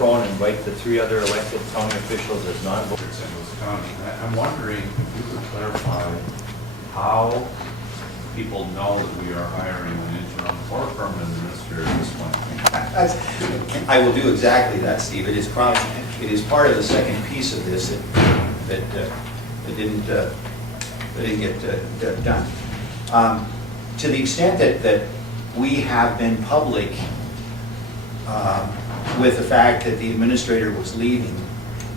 And invite the 3 other elected county officials as non-voters. In St. Louis County. I'm wondering if you could clarify how people know that we are hiring an interim or permanent administrator at this point. I will do exactly that, Steve. It is part of the second piece of this that didn't get done. To the extent that we have been public with the fact that the administrator was leaving,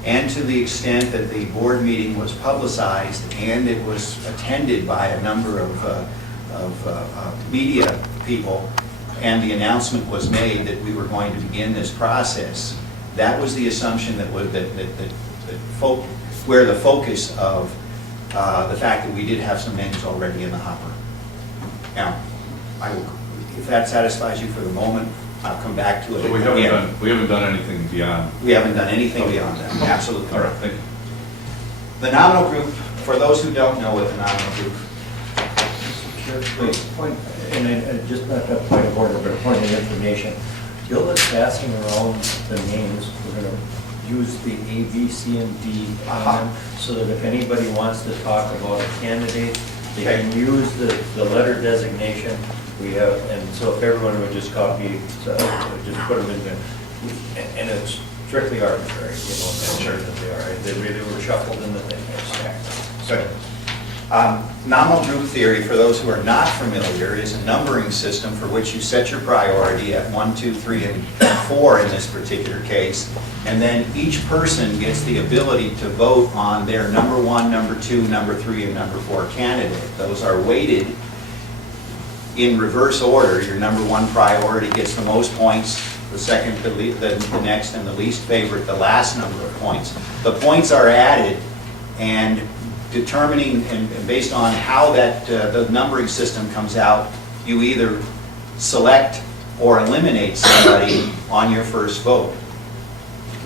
and to the extent that the board meeting was publicized and it was attended by a number of media people, and the announcement was made that we were going to begin this process, that was the assumption where the focus of the fact that we did have some names already in the hopper. Now, if that satisfies you for the moment, I'll come back to it. So we haven't done anything beyond. We haven't done anything beyond that. Absolutely. All right, thank you. The nominal group, for those who don't know what the nominal group, please. Point, and just not a point of order, but a point of information. Bill is passing around the names. We're going to use the A, B, C, and D on them, so that if anybody wants to talk about a candidate, they can use the letter designation. We have, and so if everyone would just copy, just put them in there, and it's strictly arbitrary, I'm sure that they are. They really were shuffled in the thing. Good. Nominal group theory, for those who are not familiar, is a numbering system for which you set your priority at 1, 2, 3, and 4 in this particular case, and then each person gets the ability to vote on their number 1, number 2, number 3, and number 4 candidate. Those are weighted in reverse order. Your number 1 priority gets the most points, the second the next, and the least favorite the last number of points. The points are added, and determining and based on how that the numbering system comes out, you either select or eliminate somebody on your first vote.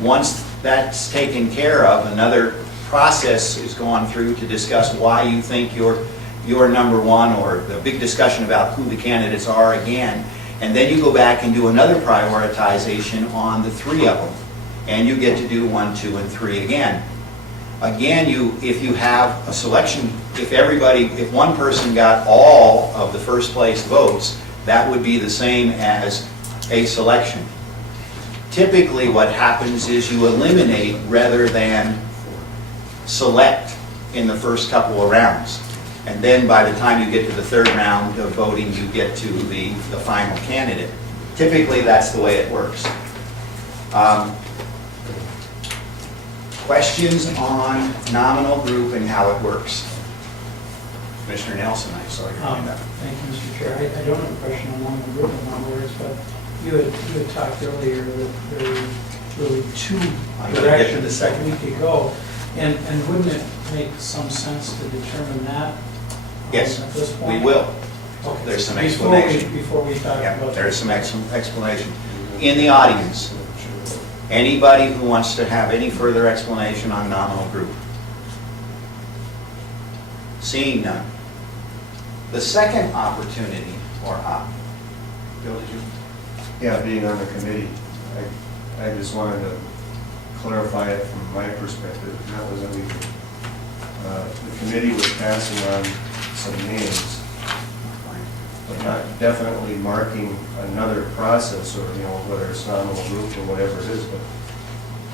Once that's taken care of, another process is gone through to discuss why you think you're number 1, or the big discussion about who the candidates are again, and then you go back and do another prioritization on the 3 of them, and you get to do 1, 2, and 3 again. Again, if you have a selection, if one person got all of the first place votes, that would be the same as a selection. Typically what happens is you eliminate rather than select in the first couple of rounds. And then by the time you get to the 3rd round of voting, you get to the final candidate. Typically, that's the way it works. Questions on nominal group and how it works? Commissioner Nelson, I saw your hand up. Thank you, Mr. Chair. I don't have a question on nominal group in my words, but you had talked earlier that there were really 2 directions that we could go. And wouldn't it make some sense to determine that? Yes, at this point? we will. Okay. There's some explanation. Before we talk Yeah, about there's some explanation. In the audience, anybody who wants to have any further explanation on nominal group? Seeing none. The second opportunity, or Bill, did you? Yeah, being on the committee, I just wanted to clarify it from my perspective. That was that the committee was passing on some names, but not definitely marking another process, or whether it's nominal group or whatever it is. But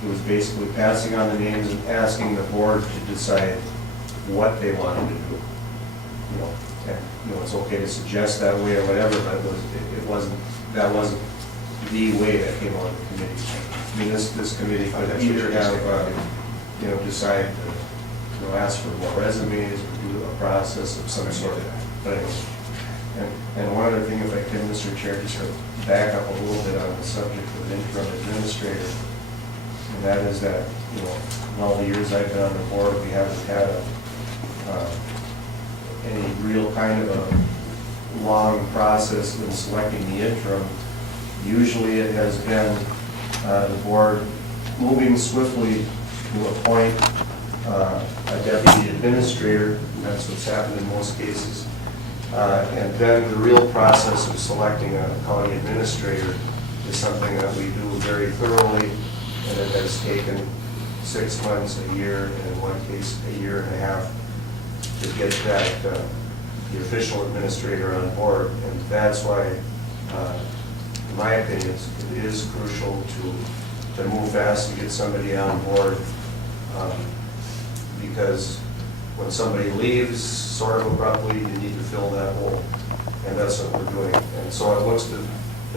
it was basically passing on the names and asking the board to decide what they wanted to do. And it's okay to suggest that way or whatever, but that wasn't the way that came on the committee. I mean, this committee could either have, decide to ask for more resumes or do a process of some sort. But anyway, and one other thing, if I can, Mr. Chair, just to back up a little bit on the subject of interim administrator, and that is that, in all the years I've been on the board, we haven't had any real kind of a long process in selecting the interim. Usually it has been the board moving swiftly to appoint a deputy administrator. That's what's happened in most cases. And then the real process of selecting a county administrator is something that we do very thoroughly and it has taken 6 months, a year, and in one case, a year and a half to get that, the official administrator on board. And that's why, in my opinion, it is crucial to move fast and get somebody on board, because when somebody leaves sort of abruptly, you need to fill that hole, and that's what we're doing. And so it looks to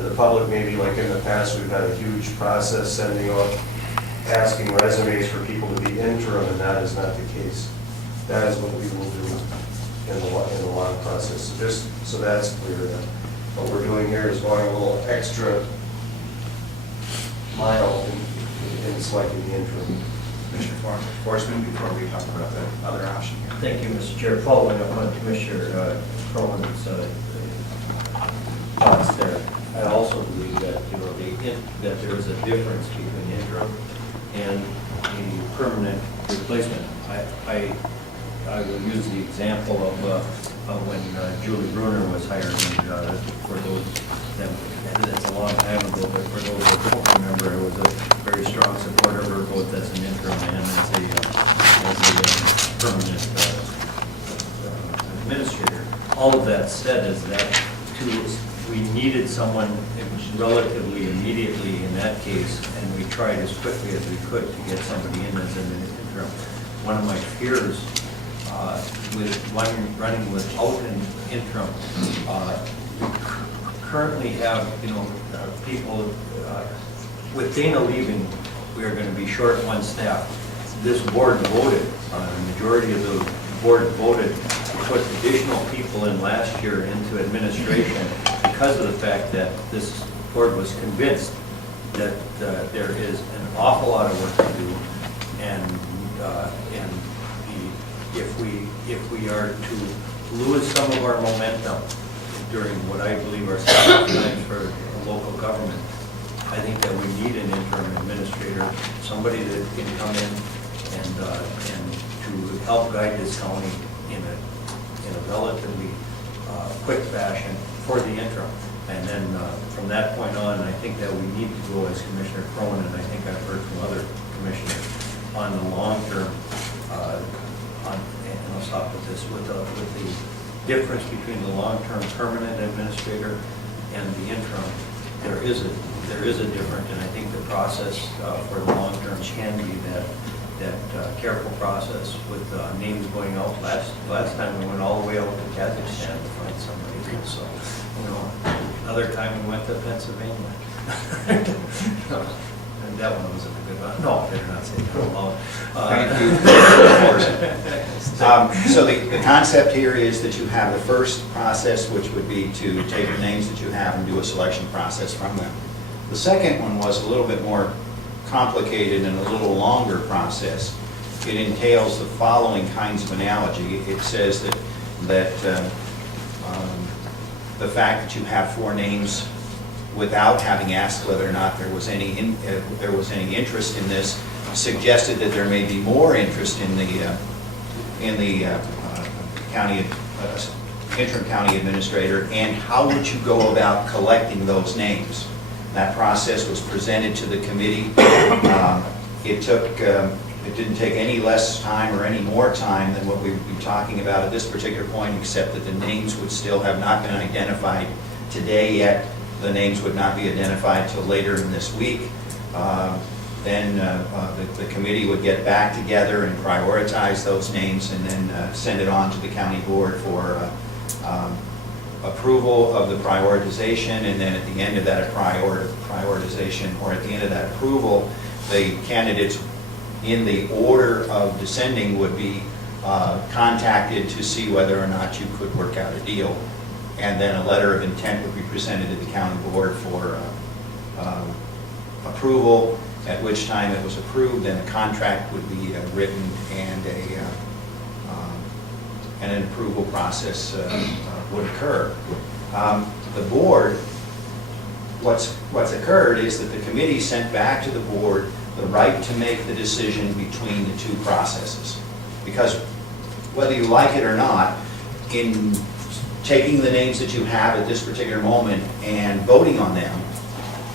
the public, maybe like in the past, we've had a huge process sending out, asking resumes for people to be interim, and that is not the case. That is what we will do in the long process. So just so that's clear, that what we're doing here is going a little extra mile in selecting the interim. Commissioner Forsman, before we talk about the other option here. Thank you, Mr. Chair. Following up on Commissioner Cronin's thoughts there, I also believe that, you know, that there is a difference between interim and the permanent replacement. I will use the example of when Julie Bruner was hired, and for those, that's a long time ago, but for those that don't remember, I was a very strong supporter of her both as an interim and as a permanent administrator. All of that said is that we needed someone relatively immediately in that case, and we tried as quickly as we could to get somebody in as an interim. One of my fears with running without an interim, currently have, you know, people, with Dana leaving, we are going to be short one staff. This board voted, the majority of the board voted to put additional people in last year into administration because of the fact that this board was convinced that there is an awful lot of work to do, and if we are to lose some of our momentum during what I believe are some times for a local government, I think that we need an interim administrator, somebody that can come in and to help guide this county in a relatively quick fashion for the interim. And then from that point on, I think that we need to go, as Commissioner Cronin, and I think I've heard from other commissioners, on the long term, and I'll stop with this, with the difference between the long-term permanent administrator and the interim. There is a difference, and I think the process for the long term can be that careful process with names going out. Last time we went all the way out to Kazakhstan to find somebody. So, you know, another time we went to Pennsylvania. And that one wasn't a good one. No, they're not saying that. Thank you. So the concept here is that you have the first process, which would be to take the names that you have and do a selection process from them. The second one was a little bit more complicated and a little longer process. It entails the following kinds of analogy. It says that the fact that you have 4 names without having asked whether or not there was any interest in this suggested that there may be more interest in the county interim county administrator, and how would you go about collecting those names? That process was presented to the committee. It didn't take any less time or any more time than what we would be talking about at this particular point, except that the names would still have not been identified today yet. The names would not be identified till later in this week. Then the committee would get back together and prioritize those names, and then send it on to the county board for approval of the prioritization. And then at the end of that prioritization, or at the end of that approval, the candidates in the order of descending would be contacted to see whether or not you could work out a deal. And then a letter of intent would be presented to the county board for approval, at which time it was approved, and a contract would be written, and an approval process would occur. The board, what's occurred is that the committee sent back to the board the right to make the decision between the two processes. Because whether you like it or not, in taking the names that you have at this particular moment and voting on them,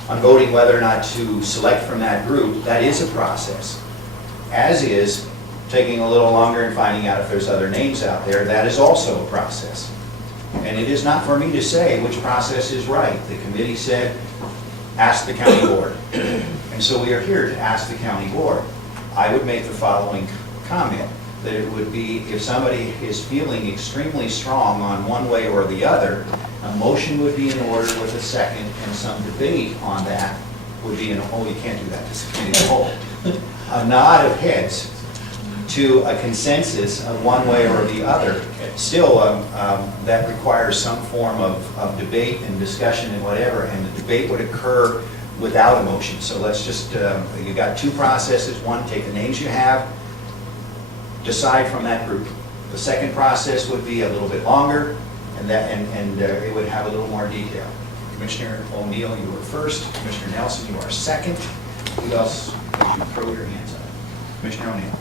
on voting whether or not to select from that group, that is a process. As is taking a little longer and finding out if there's other names out there, that is also a process. And it is not for me to say which process is right. The committee said, ask the county board. And so we are here to ask the county board. I would make the following comment, that it would be, if somebody is feeling extremely strong on one way or the other, a motion would be in order with a second, and some debate on that would be, oh, you can't do that, this is a committee of the whole. A nod of heads to a consensus of one way or the other. Still, that requires some form of debate and discussion and whatever, and the debate would occur without a motion. So let's just, you got two processes. One, take the names you have, decide from that group. The second process would be a little bit longer, and it would have a little more detail. Commissioner O'Neill, you were first. Commissioner Nelson, you are second. Who else? Would you throw your hands up? Commissioner O'Neill.